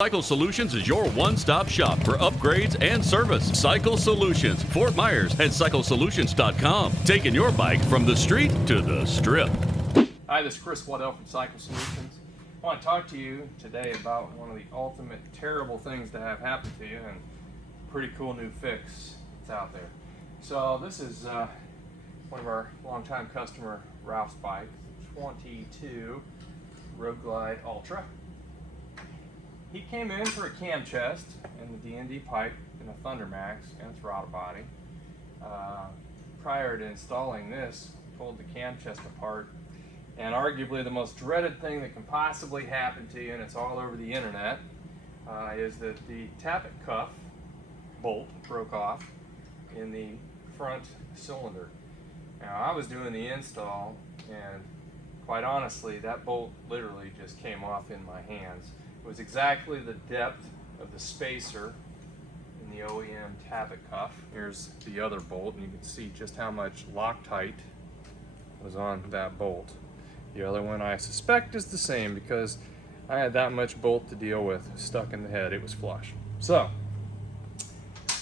Cycle Solutions is your one-stop shop for upgrades and service. Cycle Solutions, Fort Myers, and CycleSolutions.com. Taking your bike from the street to the strip. Hi, this is Chris Waddell from Cycle Solutions. I want to talk to you today about one of the ultimate terrible things to have happen to you and a pretty cool new fix that's out there. So this is one of our longtime customer, Ralph's bike, 22 Road Glide Ultra. He came in for a cam chest and the D&D pipe and a Thunder Max and throttle body. Prior to installing this, pulled the cam chest apart, and arguably the most dreaded thing that can possibly happen to you, and it's all over the internet, is that the Tappet cuff bolt broke off in the front cylinder. Now I was doing the install, and quite honestly, that bolt literally just came off in my hands. It was exactly the depth of the spacer in the OEM Tappet cuff. Here's the other bolt, and you can see just how much Loctite was on that bolt. The other one I suspect is the same because I had that much bolt to deal with stuck in the head. It was flush. So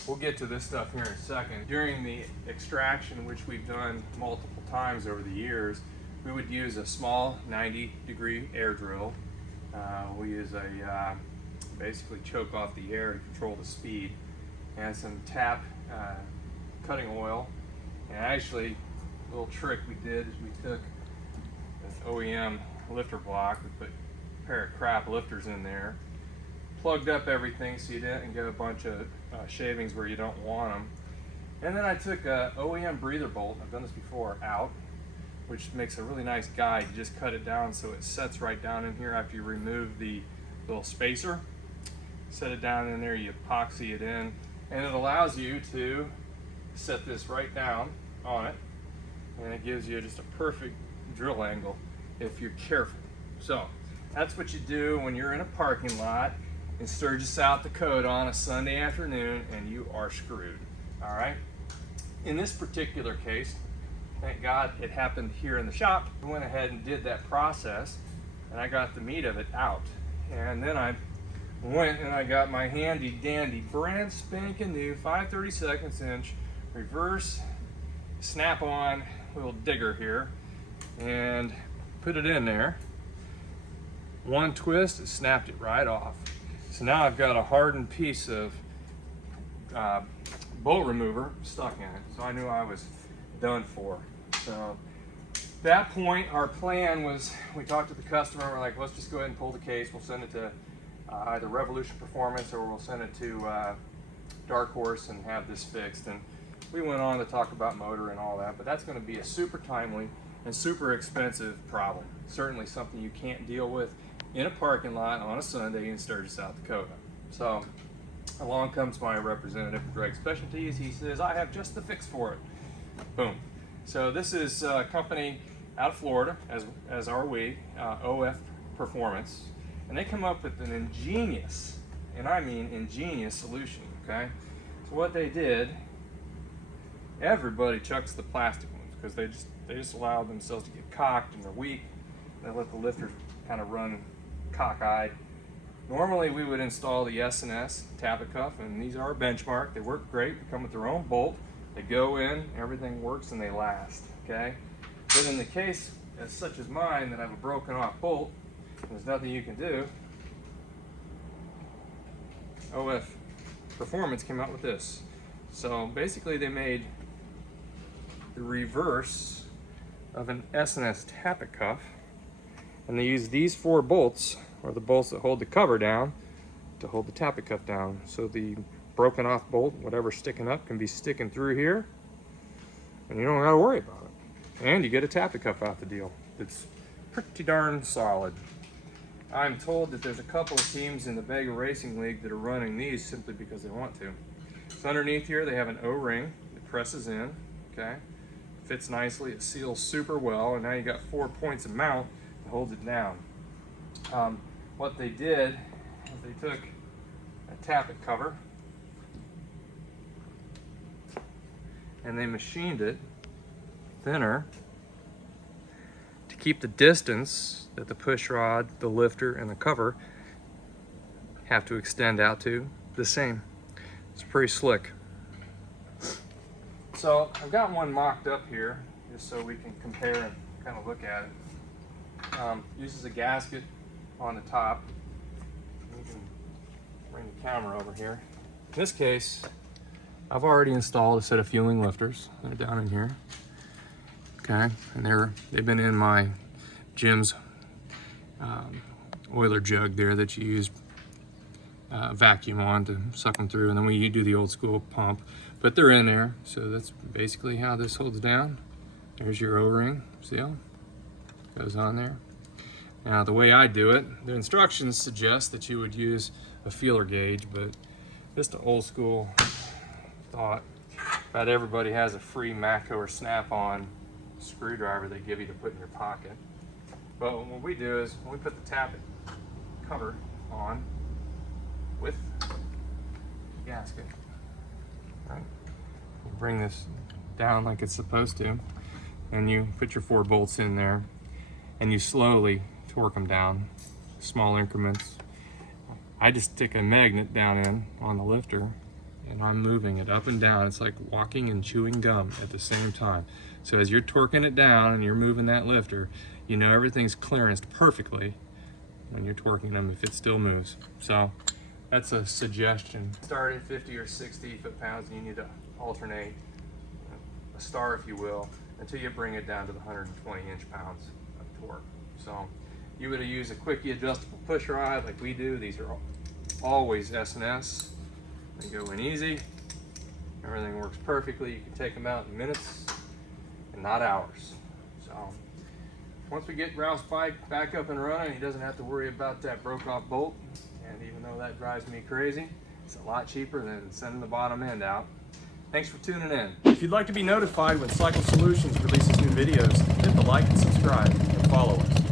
we'll get to this stuff here in a second. During the extraction, which we've done multiple times over the years, we would use a small 90-degree air drill. We use a basically choke off the air to control the speed, and some tap cutting oil. And actually, a little trick we did is we took this OEM lifter block, we put a pair of crap lifters in there, plugged up everything so you didn't get a bunch of shavings where you don't want them. And then I took a OEM breather bolt, I've done this before, out, which makes a really nice guide. You just cut it down so it sets right down in here after you remove the little spacer. Set it down in there, you epoxy it in, and it allows you to set this right down on it, and it gives you just a perfect drill angle if you're careful. So that's what you do when you're in a parking lot in Sturgis, South Dakota on a Sunday afternoon and you are screwed. All right? In this particular case, thank God it happened here in the shop. We went ahead and did that process, and I got the meat of it out. And then I went and I got my handy dandy brand spanking new 5/32 inch reverse snap-on little digger here, and put it in there. One twist, it snapped it right off. So now I've got a hardened piece of bolt remover stuck in it. So I knew I was done for. So at that point, our plan was, we talked to the customer, we're like, let's just go ahead and pull the case. We'll send it to either Revolution Performance or we'll send it to Dark Horse and have this fixed. And we went on to talk about motor and all that, but that's going to be a super timely and super expensive problem. Certainly something you can't deal with in a parking lot on a Sunday in Sturgis, South Dakota. So along comes my representative from Drake Specialties. He says, I have just the fix for it. Boom. So this is a company out of Florida, as are we, OF Performance, and they come up with an ingenious, and I mean ingenious solution, okay? So what they did, everybody chucks the plastic ones because they just allow themselves to get cocked and they're weak. They let the lifters kind of run cockeyed. Normally we would install the S&S Tappet cuff, and these are a benchmark. They work great. They come with their own bolt. They go in, everything works, and they last, okay? But in the case as such as mine, that I have a broken off bolt, there's nothing you can do. OF Performance came out with this. So basically they made the reverse of an S&S Tappet cuff, and they use these 4 bolts, or the bolts that hold the cover down, to hold the Tappet cuff down. So the broken off bolt, whatever's sticking up, can be sticking through here, and you don't gotta worry about it. And you get a Tappet cuff out the deal. It's pretty darn solid. I'm told that there's a couple of teams in the Vega Racing League that are running these simply because they want to. So underneath here they have an O-ring that presses in, okay? Fits nicely, it seals super well, and now you got 4 points of mount that holds it down. What they did is they took a Tappet cover and they machined it thinner keep the distance that the push rod, the lifter, and the cover have to extend out to, the same. It's pretty slick. So I've got one mocked up here just so we can compare and kind of look at it. Uses a gasket on the top. We can bring the camera over here. In this case, I've already installed a set of fueling lifters. They're down in here. Okay, and they've been in my gym's oiler jug there that you use vacuum on to suck them through, and then we do the old school pump. But they're in there, so that's basically how this holds down. There's your O-ring seal, goes on there. Now the way I do it, the instructions suggest that you would use a feeler gauge, but just an old school thought. About everybody has a free Matco or Snap-on screwdriver they give you to put in your pocket. But what we do is when we put the Tappet cover on with the gasket, right? You bring this down like it's supposed to, and you put your 4 bolts in there, and you slowly torque them down, small increments. I just stick a magnet down in on the lifter, and I'm moving it up and down. It's like walking and chewing gum at the same time. So as you're torquing it down and you're moving that lifter, you know everything's clearanced perfectly when you're torquing them if it still moves. So that's a suggestion. Start at 50 or 60 foot-pounds, and you need to alternate a star, if you will, until you bring it down to the 120 inch-pounds of torque. So you would use a quickie adjustable push rod like we do. These are always S&S. They go in easy. Everything works perfectly. You can take them out in minutes and not hours. So once we get Ralph's bike back up and running, he doesn't have to worry about that broke off bolt. And even though that drives me crazy, it's a lot cheaper than sending the bottom end out. Thanks for tuning in. If you'd like to be notified when Cycle Solutions releases new videos, hit the like and subscribe and follow us.